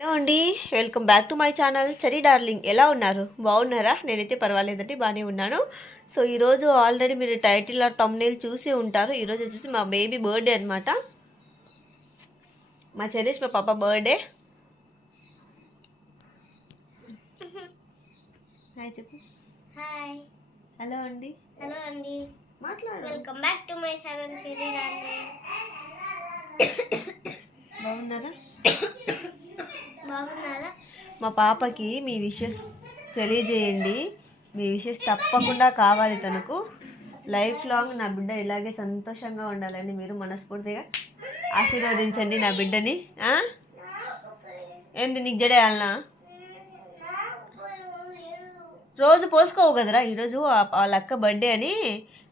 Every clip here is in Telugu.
హలో అండి welcome back to my channel. Chari darling ఎలా ఉన్నారు? బాగున్నారా? నేనైతే పర్వాలేదండి బాగానే ఉన్నాను. సో ఈరోజు ఆల్రెడీ మీరు టైటిల్ ఆర్ తమ్నేల్ చూసి ఉంటారు. ఈరోజు వచ్చేసి మా బేబీ బర్త్డే అనమాట మా చెల్లిస్ మా పాప బర్త్డే హాయ్ చెప్పు. హాయ్ హలో అండి. హలో అండి. మాట్లాడు. Welcome back to my channel బాగున్నారా? బాగున్నారా? మా పాపకి మీ విషెస్ తెలియజేయండి. మీ విషెస్ తప్పకుండా కావాలి తనకు. లైఫ్ లాంగ్ నా బిడ్డ ఇలాగే సంతోషంగా ఉండాలని మీరు మనస్ఫూర్తిగా ఆశీర్వదించండి నా బిడ్డని. ఏంది నీకు జడేయాలనా రోజు పోసుకోవు కదరా? ఈరోజు వాళ్ళ అక్క బర్త్డే అని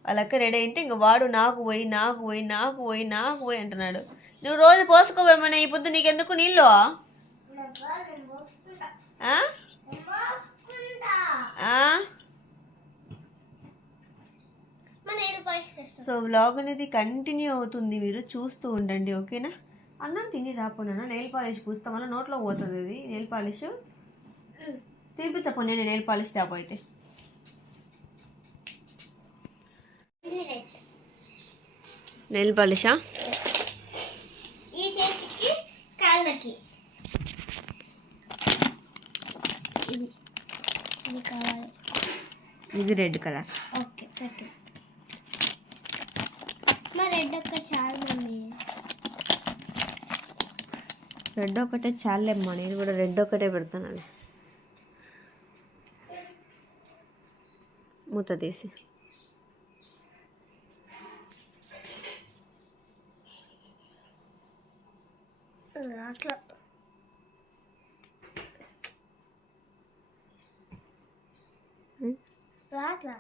వాళ్ళ అక్క రెడీ అయింటే ఇంక వాడు నాకు పోయి నాకు పోయి నాకు పోయి నాకు పోయి అంటున్నాడు. నువ్వు రోజు పోసుకోవేమన్నా ఈ పొద్దు నీకెందుకు నీళ్ళు? సో వ్లాగ్ అనేది కంటిన్యూ అవుతుంది మీరు చూస్తూ ఉండండి ఓకేనా? అన్నం తిని రాపోనా నెయిల్ పాలిష్ పూస్తామన్నా నోట్లో పోతుంది ఇది నెయిల్ పాలిష్ తినిపించపో నేను నెయిల్ పాలిష్ ట్యాప్ అయితే. నెయిల్ పాలిషా ఈ చేతికి కాళ్ళకి ఇది ఇది కావాలి ఇది రెడ్ కలర్. ఓకే పెట్టు. మా రెడ్ ఒక్క చాలు మమ్మీ రెడ్ ఒకటే చాలేమ్మా నేను కూడా రెడ్ ఒకటే పెడతాను మూత తీసి. అట్లా. రాట్లా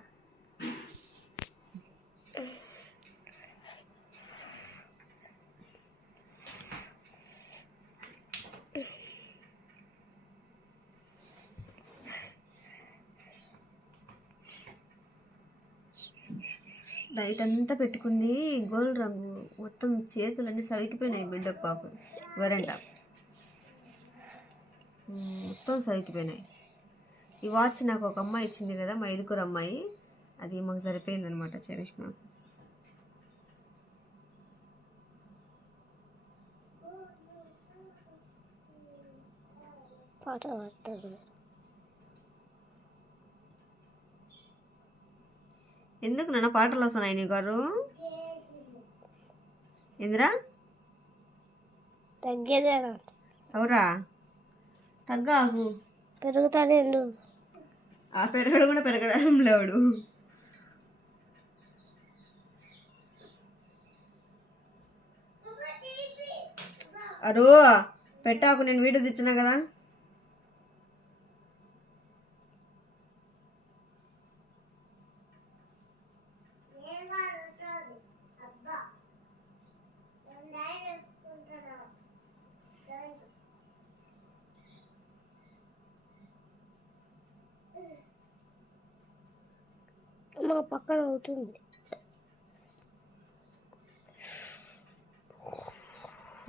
లైట్ అంతా పెట్టుకుంది గోల్డ్ రంగు. మొత్తం చేతులన్నీ సవికిపోయినాయి బిడ్డకు పాప. వరంట మొత్తం సవికిపోయినాయి. ఈ వాచ్ నాకు ఒక అమ్మాయి ఇచ్చింది కదా మా ఐదుగురు అమ్మాయి. అది మాకు సరిపోయింది అనమాట చరిష్మా. పాట ఎందుకు నాన్న పాటలు వస్తున్నాయి నీ గారు ఎందురా తగ్గేదే ఎవరా? తగ్గాకు పెరుగుతానే ఆ పెరగడు కూడా పెరగడం లేడు అరు పెట్టాకు నేను వీడియో తెచ్చినా కదా. మా పక్కన అవుతుంది.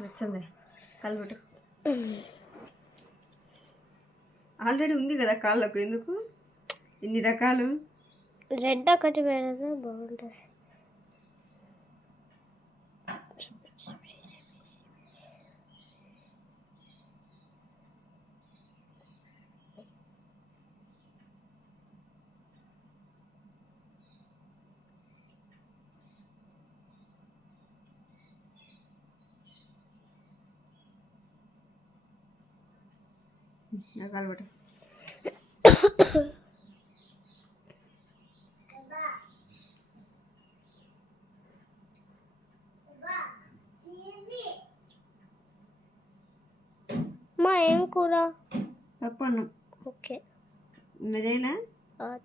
నచ్చింది. కలబెట్టు ఆల్రెడీ ఉంది కదా కాళ్ళకు ఎందుకు? ఇన్ని రకాలు. రెడ్ ఒకటి పెడితే బాగుంటుంది. మా ఏం కూర? తప్పు అన్నం. ఓకే. ఇంకా చేయలే?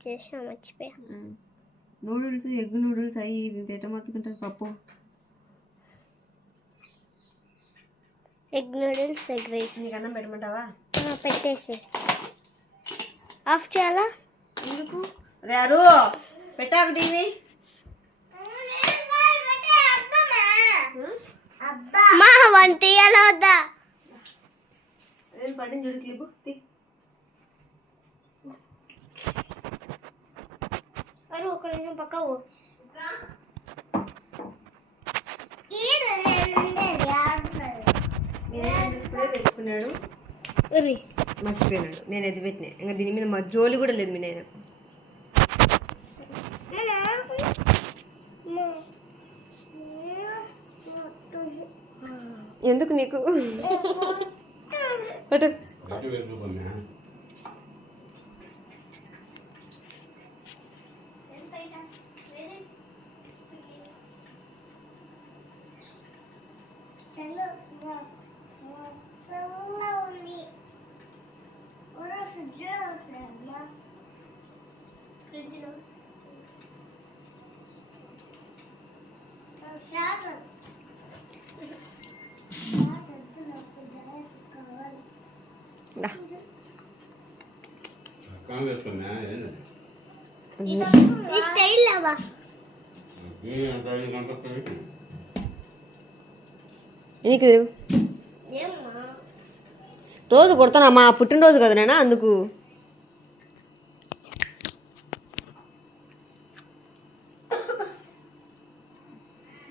చేసా మర్చిపోయా. నూడిల్స్ ఎగ్ నూడిల్స్ అయ్యి ఇది తింటే మొత్తుకుంటుంది పప్పు. Egg noodles egg rice. నీకు అన్నం పెట్టమంటావా? పెట్టేసి ఆఫ్ చేయాలా? ఎందుకు? రారు పెట్టాకు టీవీ. మా వన్ తీయాలా వద్దా? నేను పడింది చూడు క్లిప్ తీ. అరే ఒక నిమిషం పక్క పో. నేను స్ప్రే తెచ్చుకున్నాడు? ఉరి. మర్చిపోయినాడు నేను ఎది పెట్టినా. ఇంకా దీని మీద మా జోలి కూడా లేదు మీ నేను ఎందుకు నీకు? పట్టు. గట్టి ఏంటండి ఈ స్టైల్ అవా నీకు తిరుగు రోజు కొడతానా. మా పుట్టినరోజు కదా నేను అందుకు.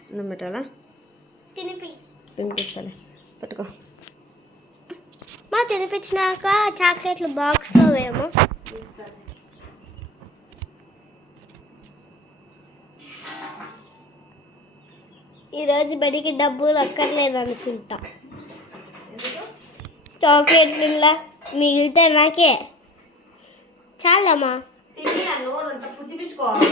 అన్నం పెట్టాలా? తినిపి తినిపించాలి. పట్టుకో. మా తినిపించినాక చాక్లెట్లు బాక్స్లో వేయము ఈరోజు బడికి డబ్బులు అక్కర్లేదు అనుకుంటా చాక్లెట్లు ఇలా మిగిలితే నాకే. చాలమ్మా. తిని ఆ నోరు అంతా పుచ్చిపించుకోవాలి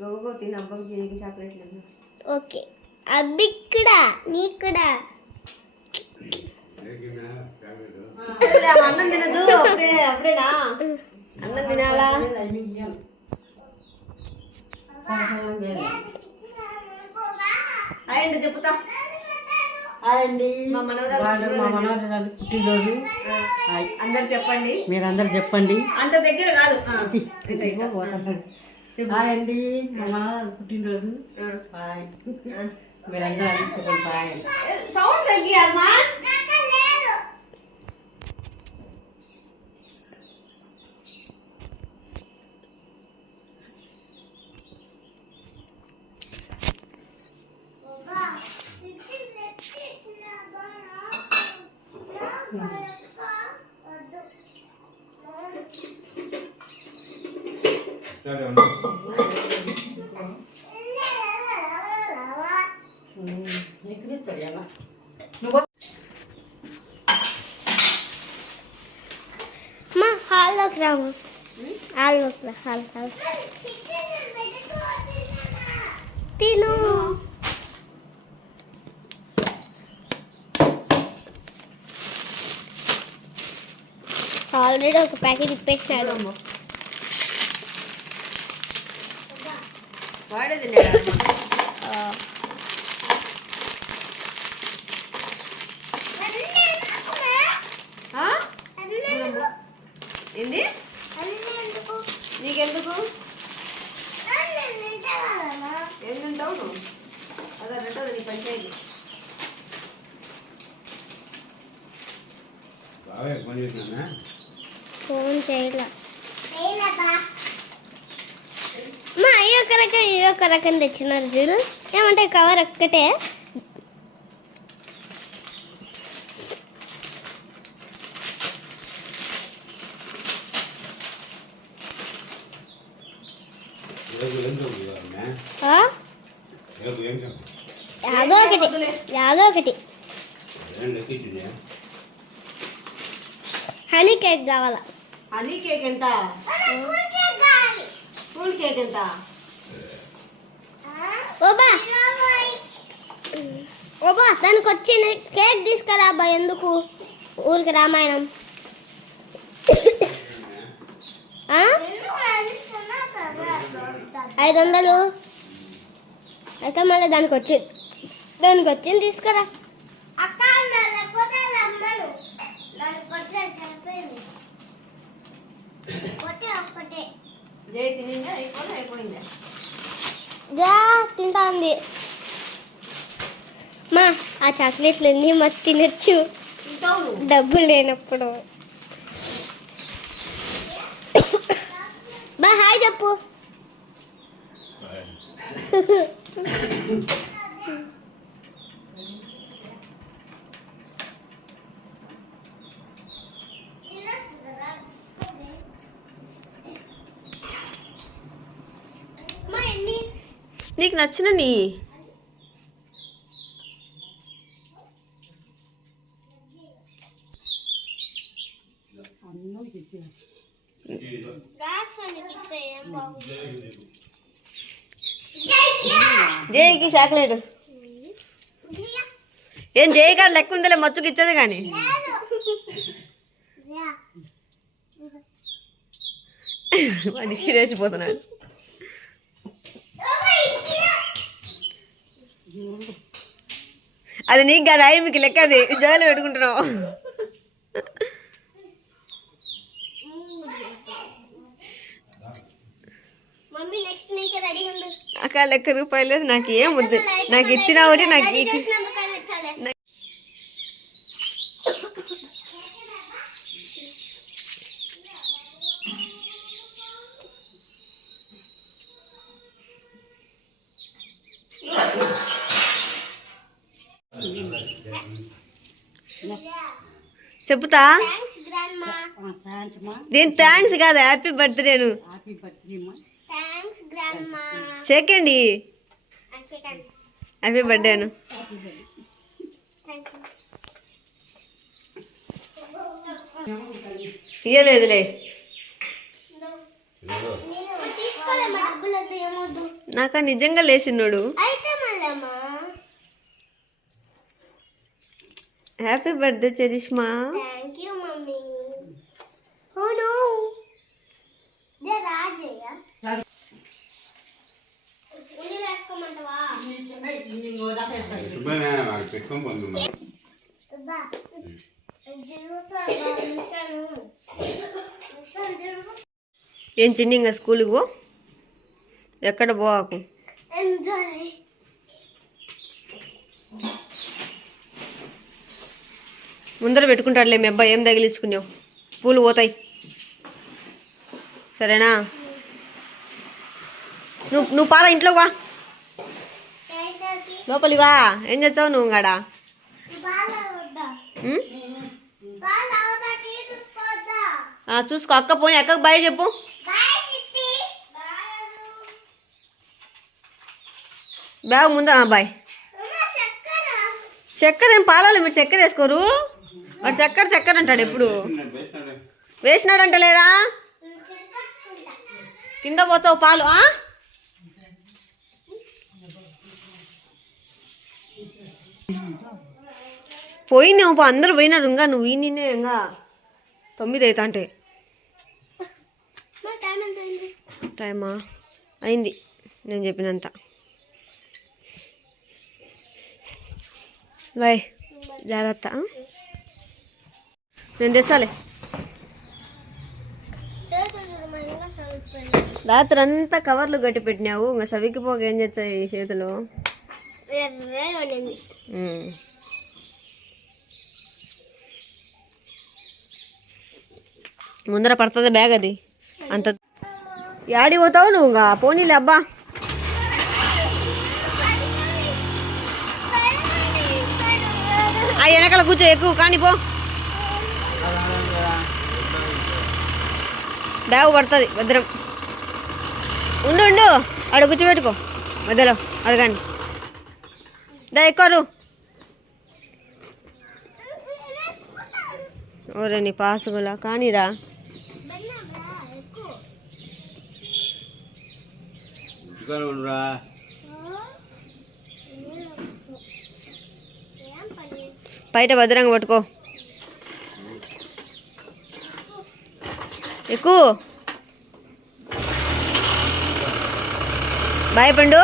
గొప్ప తిని అబ్బాకి చేయకి చాక్లెట్ లేదు ఓకే అది ఇక్కడ నీక్కడ అన్నం తినదు అప్పుడే అప్పుడేనా? అన్నం తినాలా? మా మనవరాలు పుట్టినరోజు. హాయ్. అందరు చెప్పండి. మీరందరూ చెప్పండి. అంత దగ్గర కాదు. హాయ్ అండి మా మనవరాలు పుట్టినరోజు. హాయ్. మీరందరూ అందరూ చెప్పండి హాయ్ సౌండ్ తగ్గి అమ్మా సరే అన్న ఇక్కడ ఇక్కడ ఎలా మా హాల్లోకి రాము హాల్లోకి హాల్ హాల్ తిను. ఆల్రెడీ ఒక ప్యాకెట్ ఇప్పేసినాడు. వాడేది లేదా? ఆ. ఆ? ఏంది నీకెందుకు ఏం తింటావు నువ్వు అదే రెండోది నీ పంచాయతీ బాగా ఫోన్ చేసినా ఫోన్ చేయలే మా ఈ ఒక రకం ఈ ఒక రకం తెచ్చినారు చూడు. ఏమంటే కవర్ ఒక్కటే. యాదో ఒకటి యాదో ఒకటి. హనీ కేక్ కావాలా? హనీ కేక్ ఎంత? కూల్ కేక్ ఎంత ఓబా. ఓబా దానికి వచ్చిన కేక్ తీసుకురా అబ్బా ఎందుకు? ఊరికి రామాయణం? ఐదు వందలు అయితే మళ్ళీ దానికి వచ్చి దానికి వచ్చింది తీసుకురా ఒకటే ఒకటే. జై తినిందా? అయిపోయిందా అయిపోయిందా? జా తింటాంది. మా ఆ చాక్లెట్లు అన్నీ మా తినచ్చు. తింటావు నువ్వు డబ్బులు లేనప్పుడు. బా హాయ్ చెప్పు మా ఎన్ని నీకు నచ్చిన నీ. గ్యాస్ జైకి చాక్లెట్. ఏం జై కాడ లెక్క ఉందిలే మచ్చుకు ఇచ్చేది కానీ. వాడి సిరేసిపోతున్నాడు అది నీకు కాదు మీకు లెక్క అది. జోలు పెట్టుకుంటున్నావు. అక్క లెక్క రూపాయలు నాకు ఏం వద్దు. నాకు ఇచ్చిన ఒకటి నాకు రెడీ ఈ- చేసినందుకని వచ్చాలే చెప్తా దీని థ్యాంక్స్ కాదు హ్యాపీ బర్త్డే సెకండ్ హ్యాపీ బర్త్డేను ఇయ్యలేదులే. నాకు నిజంగా లేచిన్నాడు అయితే మళ్ళమ్మా happy birthday Charishma thank you mummy oh no they రాజయ్య. పెట్టుకొని ఏం చిన్ని ఇంకా స్కూల్కి పో? ఎక్కడ పోకు ఎంజాయ్. ముందర పెట్టుకుంటాడులే మీ అబ్బాయి ఏం తగిలించుకున్నావు? పూలు పోతాయి. సరేనా? నువ్వు నువ్వు పాల ఇంట్లోకి వా. లోపలికి వా. ఏం చేస్తావు నువ్వు? ఆ, చూసుకో. అక్క పోనీ అక్కకు బాయ్ చెప్పు. బ్యాగ్ ముందర బాయ్. చక్కెర ఏం పాలాలి మీరు చక్కెర వేసుకోరు? వాడు చక్కెర చక్కెర అంటాడు ఎప్పుడు? వేసినాడంట లేరా కింద పోతావు పాలు? పోయిందేమో అందరూ పోయినారు ఇంకా నువ్వు ఈ నిన్నే ఇంకా తొమ్మిది అవుతా అంటే. టైమా? అయింది నేను చెప్పినంత. బాయ్ జాగ్రత్త? నేను తెస్తాలే రాత్రి అంతా కవర్లు కట్టి పెట్టినావు ఇంకా సవికి పోక ఏం చేస్తాయి ఈ చేతులు? ముందర పడుతుంది బ్యాగ్ అది. అంత యాడి పోతావు నువ్వు ఇంకా? పోనీలే అబ్బా. ఆ వెనకాల కూర్చో ఎక్కువ కానీ పో. బ్యాగ్ పడుతుంది భద్రం. ఉండు ఉండు. ఆడ కూర్చోబెట్టుకో. మధ్యలో అడగండి. దా ఎక్కువ ఓరే నీ పాసుగులా కానీరా. బయట భద్రంగా పట్టుకో. ఎక్కువ బాయ్ పండు